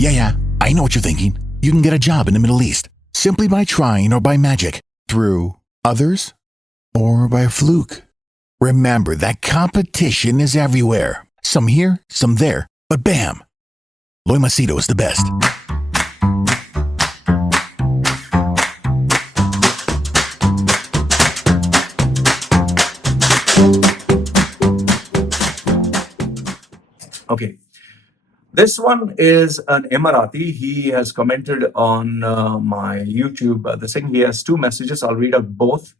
Yeah, I know what you're thinking. You can get a job in the Middle East simply by trying or by magic, through others, or by a fluke. Remember that competition is everywhere. Some here, some there, but bam! Loy Machedo is the best. Okay. This one is an Emirati. He has commented on my YouTube. This thing, he has two messages. I'll read out both.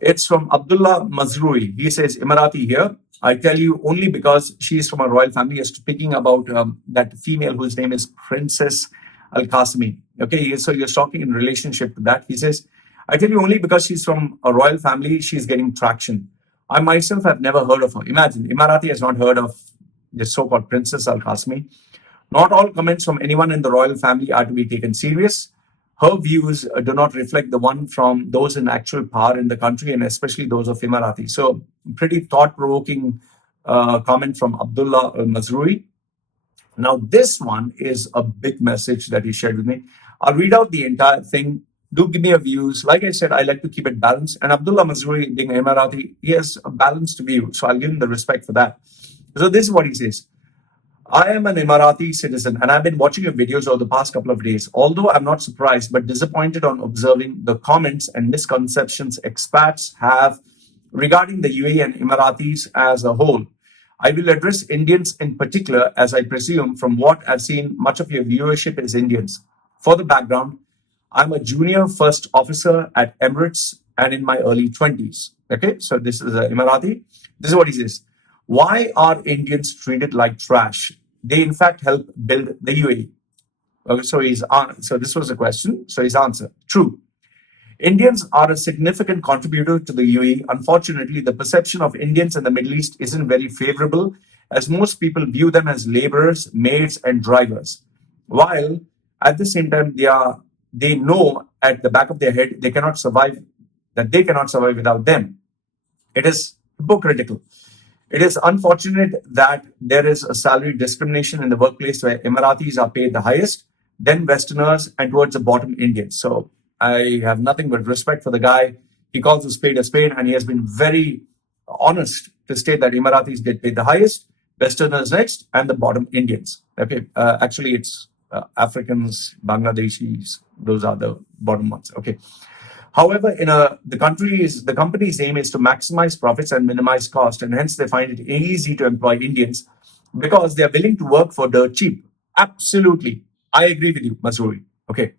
It's from Abdullah Mazrui. He says, Emirati here. I tell you only because she is from a royal family. He's speaking about that female whose name is Princess Alhazmi. Okay, so you're talking in relationship to that. He says, I tell you only because she's from a royal family, she's getting traction. I myself have never heard of her. Imagine, Emirati has not heard of the so-called Princess Alhazmi. Not all comments from anyone in the royal family are to be taken serious. Her views do not reflect the one from those in actual power in the country, and especially those of Emirati. So, pretty thought-provoking comment from Abdullah Mazrui. Now, this one is a big message that he shared with me. I'll read out the entire thing. Do give me your views. Like I said, I like to keep it balanced. And Abdullah Mazrui, being an Emirati, he has a balanced view. So, I'll give him the respect for that. So, this is what he says. I am an Emirati citizen and I've been watching your videos over the past couple of days. Although I'm not surprised but disappointed on observing the comments and misconceptions expats have regarding the UAE and Emiratis as a whole. I will address Indians in particular, as I presume from what I've seen, much of your viewership is Indians. For the background, I'm a junior first officer at Emirates and in my early 20s. Okay, so this is an Emirati. This is what he says. Why are Indians treated like trash? They in fact help build the UAE. Okay, so this was a question. So his answer: true. Indians are a significant contributor to the UAE. Unfortunately, the perception of Indians in the Middle East isn't very favorable, as most people view them as laborers, maids, and drivers. While at the same time, they know at the back of their head they cannot survive without them. It is hypocritical. It is unfortunate that there is a salary discrimination in the workplace where Emiratis are paid the highest, then Westerners, and towards the bottom Indians. So I have nothing but respect for the guy. He calls a spade, and he has been very honest to state that Emiratis get paid the highest, Westerners next, and the bottom Indians. Okay, actually it's Africans, Bangladeshis, those are the bottom ones. Okay. However, the company's aim is to maximize profits and minimize cost, and hence they find it easy to employ Indians because they are willing to work for dirt cheap. Absolutely. I agree with you, Mazruri. Okay.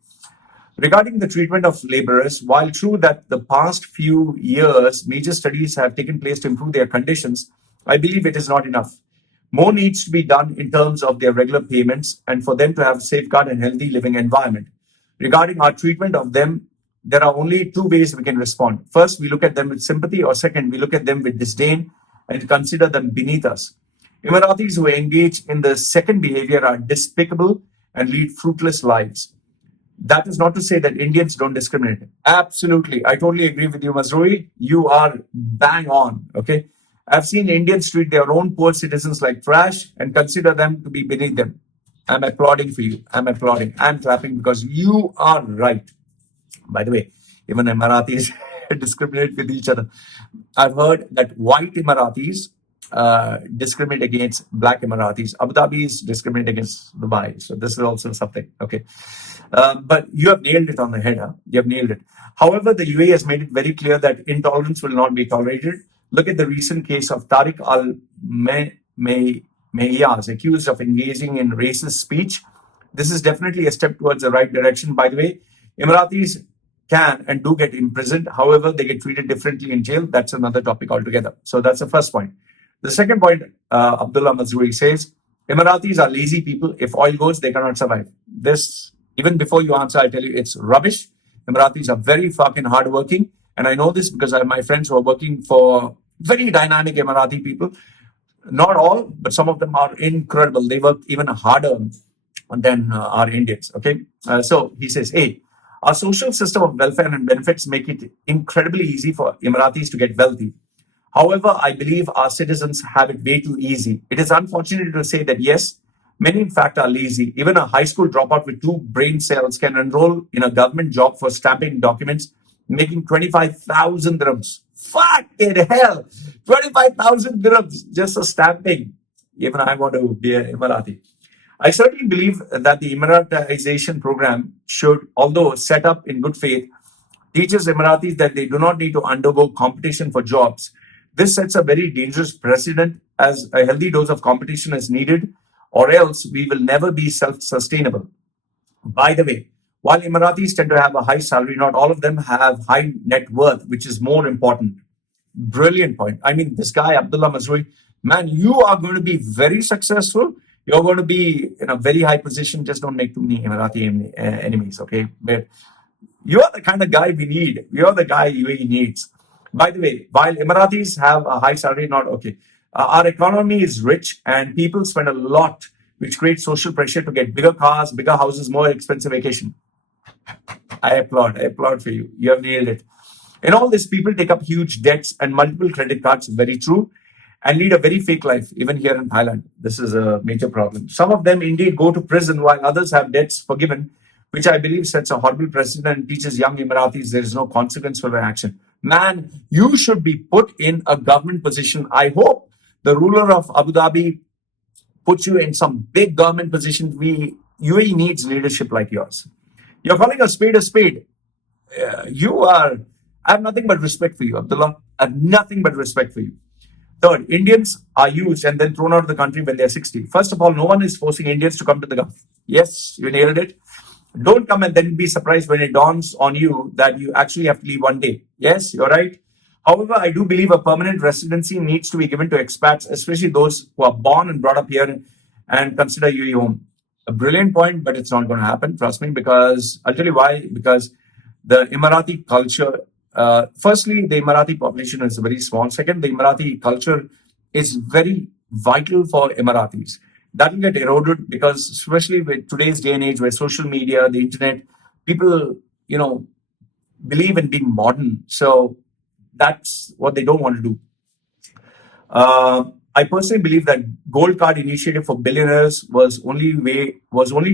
Regarding the treatment of laborers, while true that the past few years major studies have taken place to improve their conditions, I believe it is not enough. More needs to be done in terms of their regular payments and for them to have a safeguard and healthy living environment. Regarding our treatment of them, there are only two ways we can respond. First, we look at them with sympathy, or second, we look at them with disdain and consider them beneath us. Emiratis who engage in the second behavior are despicable and lead fruitless lives. That is not to say that Indians don't discriminate. Absolutely. I totally agree with you, Mazrui. You are bang on. Okay. I've seen Indians treat their own poor citizens like trash and consider them to be beneath them. I'm applauding for you. I'm applauding. I'm clapping because you are right. By the way, even Emiratis discriminate with each other. I've heard that white Emiratis discriminate against black Emiratis. Abu Dhabis discriminate against Dubai. So this is also something. Okay. But you have nailed it on the head. Huh? You have nailed it. However, the UAE has made it very clear that intolerance will not be tolerated. Look at the recent case of Tariq Al-Meyyaz, accused of engaging in racist speech. This is definitely a step towards the right direction. By the way, Emiratis can and do get imprisoned. However, they get treated differently in jail. That's another topic altogether. So that's the first point. The second point, Abdullah Mazrui says, Emiratis are lazy people. If oil goes, they cannot survive. This, even before you answer, I'll tell you it's rubbish. Emiratis are very fucking hardworking. And I know this because I have my friends who are working for very dynamic Emirati people. Not all, but some of them are incredible. They work even harder than our Indians. Okay. So he says, hey, our social system of welfare and benefits make it incredibly easy for Emiratis to get wealthy. However, I believe our citizens have it way too easy. It is unfortunate to say that yes, Many, in fact, are lazy. Even a high school dropout with 2 brain cells can enroll in a government job for stamping documents, making 25,000 dirhams. Fucking hell! 25,000 dirhams just for stamping. Even I want to be an Emirati. I certainly believe that the Emiratization program should, although set up in good faith, teaches Emiratis that they do not need to undergo competition for jobs. This sets a very dangerous precedent, as a healthy dose of competition is needed, or else we will never be self sustainable. By the way, while Emiratis tend to have a high salary, not all of them have high net worth, which is more important. Brilliant point. I mean, this guy, Abdullah Mazrui, man, you are going to be very successful. You're going to be in a very high position. Just don't make too many Emirati enemies, okay? But you are the kind of guy we need. You are the guy UAE needs. By the way, while Emiratis have a high salary, not okay. Our economy is rich and people spend a lot, which creates social pressure to get bigger cars, bigger houses, more expensive vacation. I applaud for you. You have nailed it. In all this, people take up huge debts and multiple credit cards, very true, and lead a very fake life, even here in Thailand. This is a major problem. Some of them indeed go to prison while others have debts forgiven, which I believe sets a horrible precedent and teaches young Emiratis there is no consequence for their action. Man, you should be put in a government position. I hope the ruler of Abu Dhabi puts you in some big government position. UAE needs leadership like yours. You're calling a spade a spade. I have nothing but respect for you, Abdullah. I have nothing but respect for you. Third, Indians are used and then thrown out of the country when they're 60. First of all, no one is forcing Indians to come to the Gulf. Yes, you nailed it. Don't come and then be surprised when it dawns on you that you actually have to leave one day. Yes, you're right. However, I do believe a permanent residency needs to be given to expats, especially those who are born and brought up here and consider UAE home. A brilliant point, but it's not going to happen. Trust me, because I'll tell you why. Because the Emirati culture, firstly, the Emirati population is very small. Second, the Emirati culture is very vital for Emiratis. That will get eroded because, especially with today's day and age where social media, the internet, people, believe in being modern. So that's what they don't want to do. I personally believe that gold card initiative for billionaires was only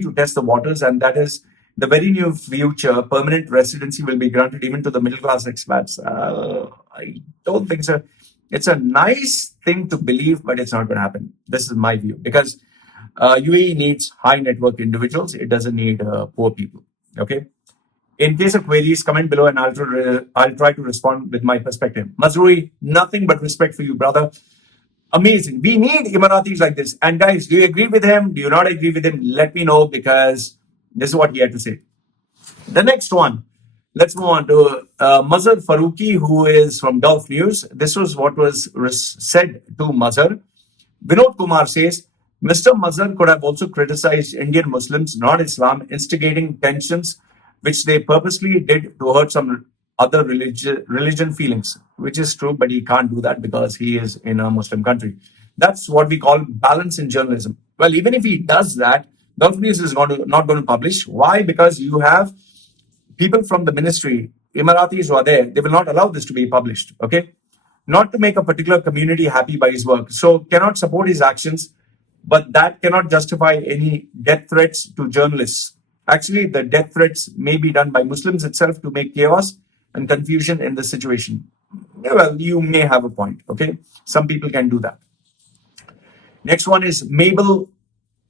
to test the waters, and that is the very near future. Permanent residency will be granted even to the middle class expats. I don't think so. It's a nice thing to believe, but it's not going to happen. This is my view because UAE needs high net worth individuals. It doesn't need poor people. Okay. In case of queries, comment below and I'll try to respond with my perspective. Mazrui, nothing but respect for you, brother. Amazing. We need Emiratis like this. And guys, do you agree with him? Do you not agree with him? Let me know because this is what he had to say. The next one. Let's move on to Mazhar Faruqi, who is from Gulf News. This was what was said to Mazhar. Vinod Kumar says, Mr. Mazhar could have also criticized Indian Muslims, not Islam, instigating tensions, which they purposely did to hurt some other religion feelings, which is true, but he can't do that because he is in a Muslim country. That's what we call balance in journalism. Well, even if he does that, Gulf News is not going to publish. Why? Because you have people from the ministry, Emiratis who are there, they will not allow this to be published, okay? Not to make a particular community happy by his work. So cannot support his actions, but that cannot justify any death threats to journalists. Actually, the death threats may be done by Muslims itself to make chaos and confusion in the situation. Well, you may have a point, okay? Some people can do that. Next one is Mabel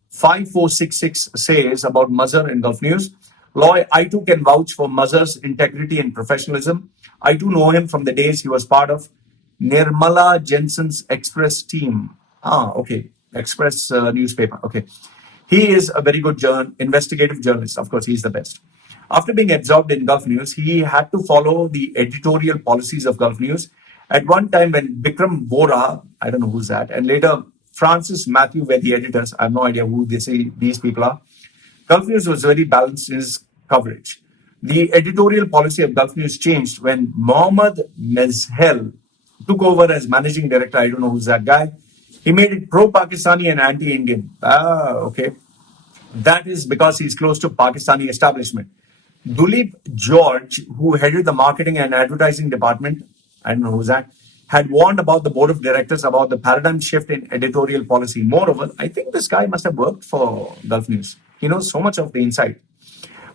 5466 says about Mazhar in Gulf News. Loy, I too can vouch for Mazhar's integrity and professionalism. I too know him from the days he was part of Nirmala Jensen's Express team. Okay. Express newspaper. Okay. He is a very good investigative journalist. Of course, he's the best. After being absorbed in Gulf News, he had to follow the editorial policies of Gulf News. At one time when Bikram Bora, I don't know who's that, and later Francis Matthew were the editors. I have no idea who they say these people are. Gulf News was very balanced in its coverage. The editorial policy of Gulf News changed when Mohammad Mezhel took over as managing director. I don't know who's that guy. He made it pro-Pakistani and anti-Indian. Okay. That is because he's close to Pakistani establishment. Dulip George, who headed the marketing and advertising department, I don't know who's that. had warned about the board of directors about the paradigm shift in editorial policy. Moreover, I think this guy must have worked for Gulf News. He knows so much of the inside.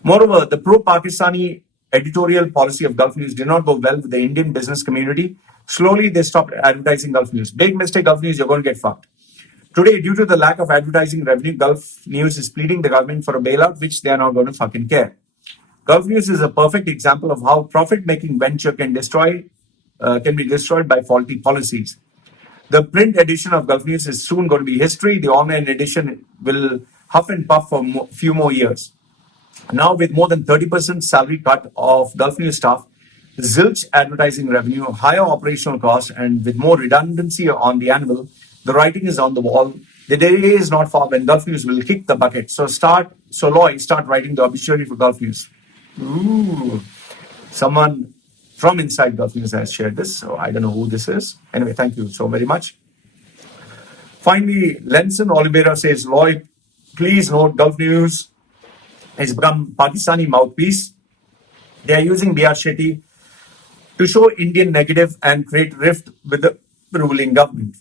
Moreover, the pro-Pakistani editorial policy of Gulf News did not go well with the Indian business community. Slowly, they stopped advertising Gulf News. Big mistake, Gulf News, you're going to get fucked. Today, due to the lack of advertising revenue, Gulf News is pleading the government for a bailout, which they are not going to fucking care. Gulf News is a perfect example of how profit-making venture can be destroyed by faulty policies. The print edition of Gulf News is soon going to be history. The online edition will huff and puff for a few more years. Now, with more than 30% salary cut of Gulf News staff, zilch advertising revenue, higher operational costs, and with more redundancy on the anvil, the writing is on the wall. The day is not far when Gulf News will kick the bucket. So Loy, start writing the obituary for Gulf News. Ooh. Someone from inside Gulf News has shared this, so I don't know who this is. Anyway, thank you so very much. Finally, Lenson Oliveira says, Loy, please note Gulf News has become Pakistani mouthpiece. They are using B.R. Shetty to show Indian negative and create rift with the ruling government.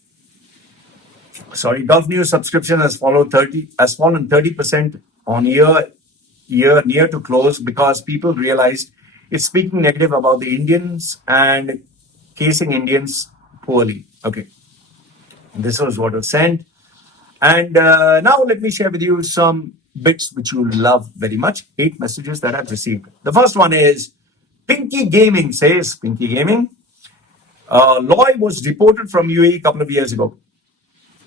Gulf News subscription has fallen 30% on year near to close because people realized it's speaking negative about the Indians and casing Indians poorly. Okay, this was what was sent. And now let me share with you some bits which you love very much. 8 messages that I've received. The first one is Pinky Gaming says, Pinky Gaming, Loy was deported from UAE a couple of years ago.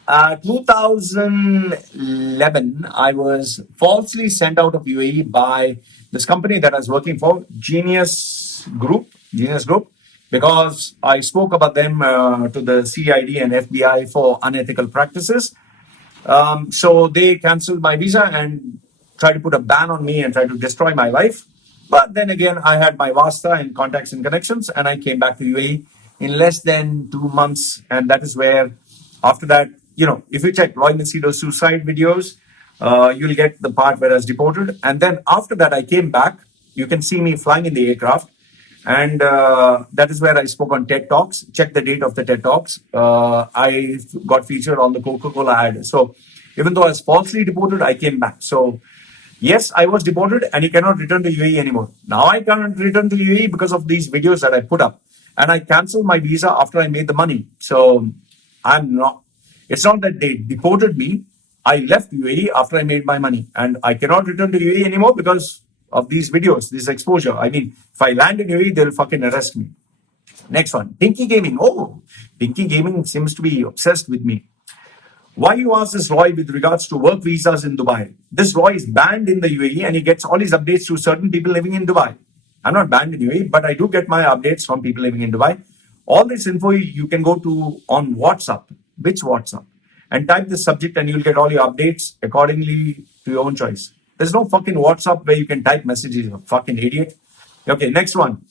2011, I was falsely sent out of UAE by this company that I was working for, Genius Group, because I spoke about them to the CID and FBI for unethical practices. So they cancelled my visa and tried to put a ban on me and tried to destroy my life. But then again, I had my Vasta and contacts and connections, and I came back to UAE in less than 2 months. And that is where, after that, if you check Loy Machedo's suicide videos, you'll get the part where I was deported. And then after that, I came back. You can see me flying in the aircraft. And that is where I spoke on TED Talks. Check the date of the TED Talks. I got featured on the Coca-Cola ad. So even though I was falsely deported, I came back. So yes, I was deported and you cannot return to UAE anymore. Now I can't return to UAE because of these videos that I put up. And I canceled my visa after I made the money. So it's not that they deported me. I left UAE after I made my money. And I cannot return to UAE anymore because of these videos, this exposure. I mean, if I land in UAE, they'll fucking arrest me. Next one, Pinky Gaming. Oh, Pinky Gaming seems to be obsessed with me. Why you ask this Loy with regards to work visas in Dubai? This Loy is banned in the UAE and he gets all his updates through certain people living in Dubai. I'm not banned in UAE, but I do get my updates from people living in Dubai. All this info you can go to on WhatsApp. Which WhatsApp? And type the subject and you'll get all your updates accordingly to your own choice. There's no fucking WhatsApp where you can type messages, you fucking idiot. Okay, next one.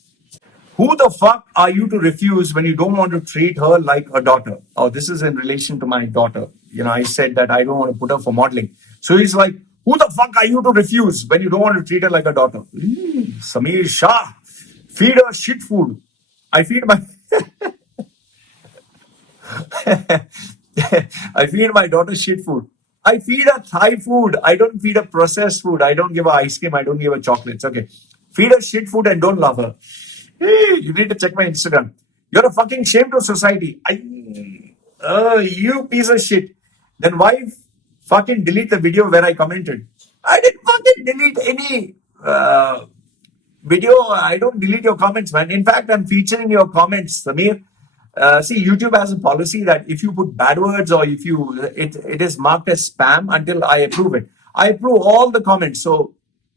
Who the fuck are you to refuse when you don't want to treat her like a daughter? Oh, this is in relation to my daughter. I said that I don't want to put her for modeling. So he's like, who the fuck are you to refuse when you don't want to treat her like a daughter? Samir Shah, feed her shit food. I feed my... I feed my daughter shit food. I feed her Thai food. I don't feed her processed food. I don't give her ice cream. I don't give her chocolates. Okay. Feed her shit food and don't love her. Hey, you need to check my Instagram. You're a fucking shame to society. You piece of shit. Then why fucking delete the video where I commented? I didn't fucking delete any video. I don't delete your comments, man. In fact, I'm featuring your comments, Samir. See, YouTube has a policy that if you put bad words or if it is marked as spam until I approve it. I approve all the comments. So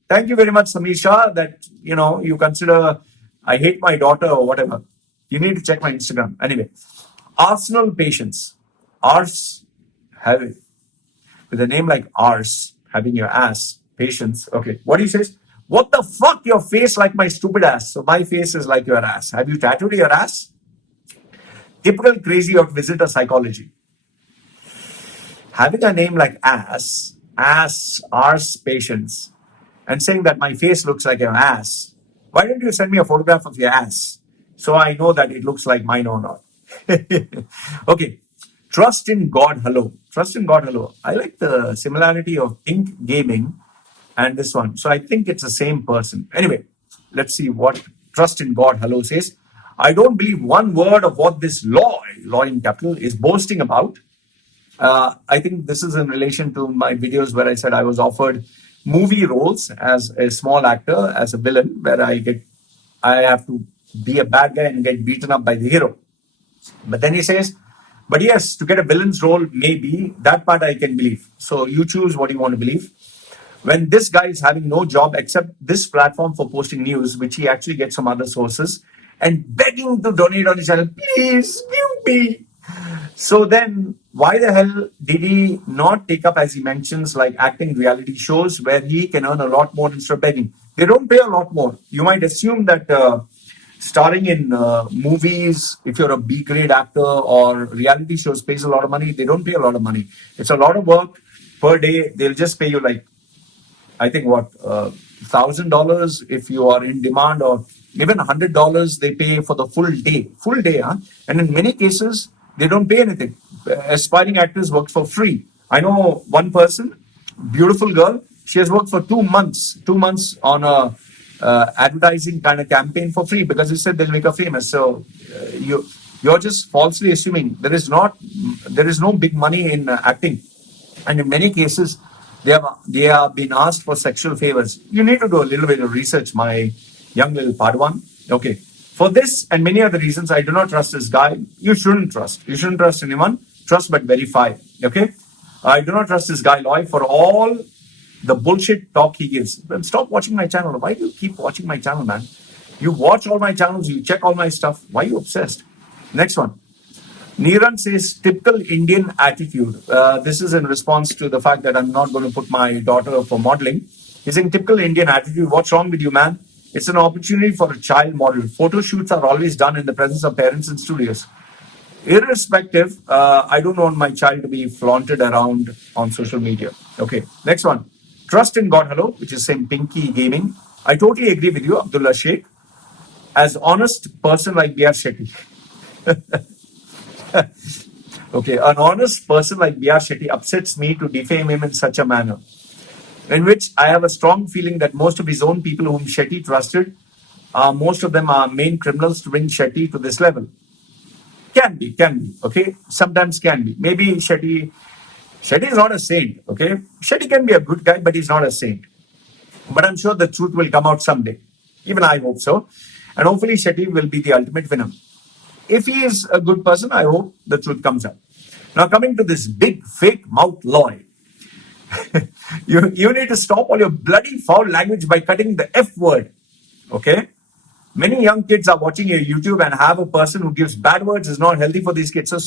thank you very much, Samir Shah, that, you consider I hate my daughter or whatever. You need to check my Instagram. Anyway, Arsenal patience. Ars, have it. With a name like Ars, having your ass, patience. Okay, what do you say? What the fuck? Your face like my stupid ass. So my face is like your ass. Have you tattooed your ass? Typical crazy of visitor psychology. Having a name like ass, arse, patience, and saying that my face looks like your ass. Why don't you send me a photograph of your ass so I know that it looks like mine or not? Okay. Trust in God, hello. Trust in God, hello. I like the similarity of Pink Gaming and this one. So I think it's the same person. Anyway, let's see what Trust in God, hello says. I don't believe one word of what this Loy in capital, is boasting about. I think this is in relation to my videos where I said I was offered movie roles as a small actor, as a villain, where I have to be a bad guy and get beaten up by the hero. But then he says, but yes, to get a villain's role, maybe that part I can believe. So you choose what you want to believe. When this guy is having no job except this platform for posting news, which he actually gets from other sources, and begging to donate on his channel, please give me. So then, why the hell did he not take up, as he mentions, like acting reality shows where he can earn a lot more instead of begging? They don't pay a lot more. You might assume that starring in movies, if you're a B-grade actor, or reality shows pays a lot of money, they don't pay a lot of money. It's a lot of work per day. They'll just pay you like, I think what, $1,000 if you are in demand, or even $100 they pay for the full day, huh? And in many cases, they don't pay anything. Aspiring actors work for free. I know one person, beautiful girl, she has worked for 2 months on a advertising kind of campaign for free because they said they'll make her famous. So you're just falsely assuming there is no big money in acting, and in many cases they have been asked for sexual favors. You need to do a little bit of research, my young little Padawan. Okay. For this and many other reasons, I do not trust this guy. You shouldn't trust. You shouldn't trust anyone. Trust but verify. Okay. I do not trust this guy, Loy, for all the bullshit talk he gives. Then stop watching my channel. Why do you keep watching my channel, man? You watch all my channels. You check all my stuff. Why are you obsessed? Next one. Niran says, typical Indian attitude. This is in response to the fact that I'm not going to put my daughter for modeling. He's saying, typical Indian attitude. What's wrong with you, man? It's an opportunity for a child model. Photo shoots are always done in the presence of parents in studios. Irrespective, I don't want my child to be flaunted around on social media. Okay, next one. Trust in God, hello, which is same Pinky Gaming. I totally agree with you, Abdullah Sheikh. As honest person like B.R. Shetty. Okay, an honest person like B.R. Shetty upsets me to defame him in such a manner, in which I have a strong feeling that most of his own people whom Shetty trusted, most of them are main criminals to bring Shetty to this level. Can be, okay? Sometimes can be. Maybe Shetty is not a saint, okay? Shetty can be a good guy, but he's not a saint. But I'm sure the truth will come out someday. Even I hope so. And hopefully Shetty will be the ultimate winner. If he is a good person, I hope the truth comes out. Now coming to this big fake mouth Loy. You need to stop all your bloody foul language by cutting the F word. Okay? Many young kids are watching your YouTube, and have a person who gives bad words is not healthy for these kids. So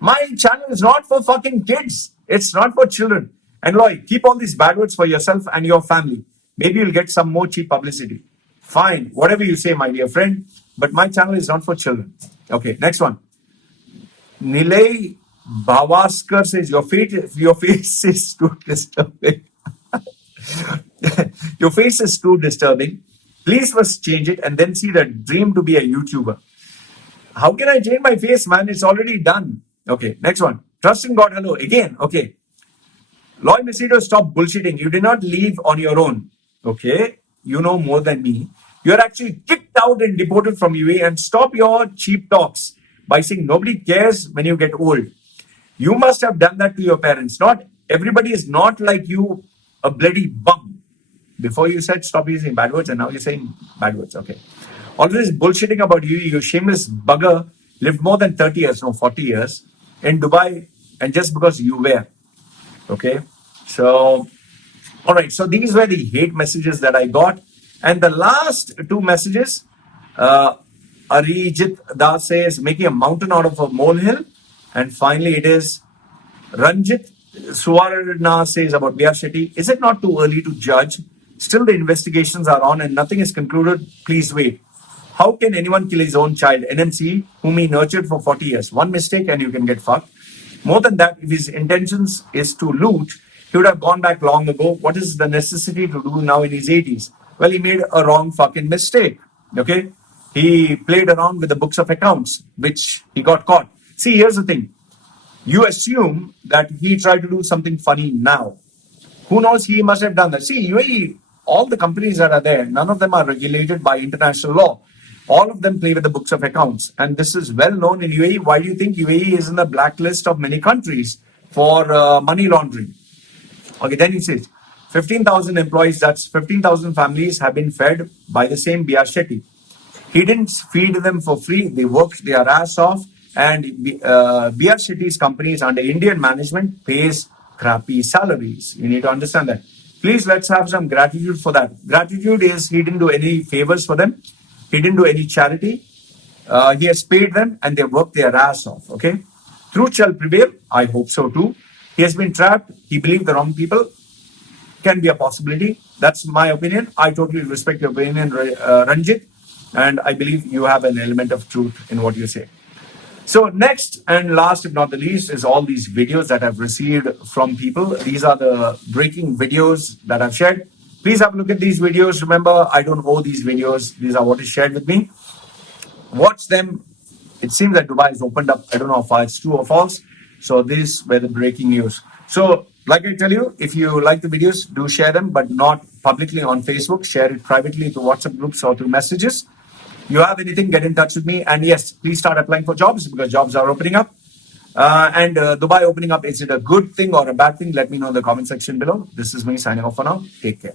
my channel is not for fucking kids. It's not for children. And Loy, keep all these bad words for yourself and your family. Maybe you'll get some more cheap publicity. Fine. Whatever you say, my dear friend. But my channel is not for children. Okay, next one. Nilay Bavaskar says, your face is too disturbing. Your face is too disturbing. Please first change it and then see the dream to be a YouTuber. How can I change my face, man? It's already done. Okay, next one. Trust in God, hello. Again, okay. Loy Machedo, stop bullshitting. You did not leave on your own. Okay, you know more than me. You're actually kicked out and deported from UAE, and stop your cheap talks by saying nobody cares when you get old. You must have done that to your parents. Not everybody is not like you, a bloody bum. Before you said stop using bad words, and now you're saying bad words. Okay. All this bullshitting about you, you shameless bugger, lived more than 30 years, no, 40 years in Dubai, and just because you were. Okay. So, all right. So these were the hate messages that I got. And the last two messages, Arijit Das says, making a mountain out of a molehill. And finally, it is Ranjit Suwarna says about B.R. Shetty, is it not too early to judge? Still, the investigations are on and nothing is concluded. Please wait. How can anyone kill his own child, NMC, whom he nurtured for 40 years? One mistake and you can get fucked. More than that, if his intentions is to loot, he would have gone back long ago. What is the necessity to do now in his 80s? Well, he made a wrong fucking mistake. Okay? He played around with the books of accounts, which he got caught. See, here's the thing. You assume that he tried to do something funny now. Who knows, he must have done that. See, UAE, all the companies that are there, none of them are regulated by international law. All of them play with the books of accounts. And this is well known in UAE. Why do you think UAE is in the blacklist of many countries for money laundering? Okay, then he says 15,000 employees, that's 15,000 families have been fed by the same B.R. Shetty. He didn't feed them for free. They worked their ass off. And B.R. Shetty's companies under Indian management pays crappy salaries. You need to understand that. Please, let's have some gratitude for that. Gratitude is he didn't do any favors for them. He didn't do any charity. He has paid them and they worked their ass off. Okay. Truth shall prevail. I hope so too. He has been trapped. He believed the wrong people. Can be a possibility. That's my opinion. I totally respect your opinion, Ranjit. And I believe you have an element of truth in what you say. So next and last, if not the least, is all these videos that I've received from people. These are the breaking videos that I've shared. Please have a look at these videos. Remember, I don't owe these videos. These are what is shared with me. Watch them. It seems that Dubai has opened up. I don't know how far it's true or false. So these were the breaking news. So like I tell you, if you like the videos, do share them, but not publicly on Facebook. Share it privately through WhatsApp groups or through messages. You have anything, get in touch with me. And yes, please start applying for jobs because jobs are opening up. And Dubai opening up, is it a good thing or a bad thing? Let me know in the comment section below. This is me signing off for now. Take care.